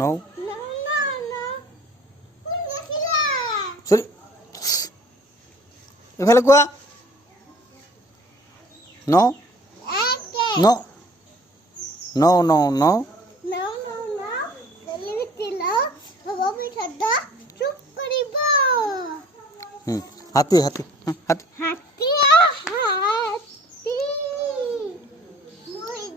No. No, no, no. কোন গেছিলা? Sorry এফালে কোৱা No. একে। No. No, no, no. No, no, no. গেলিছিল বাবা পিঠাটা চুপ করিব। হাতী হাতী হাতী হাত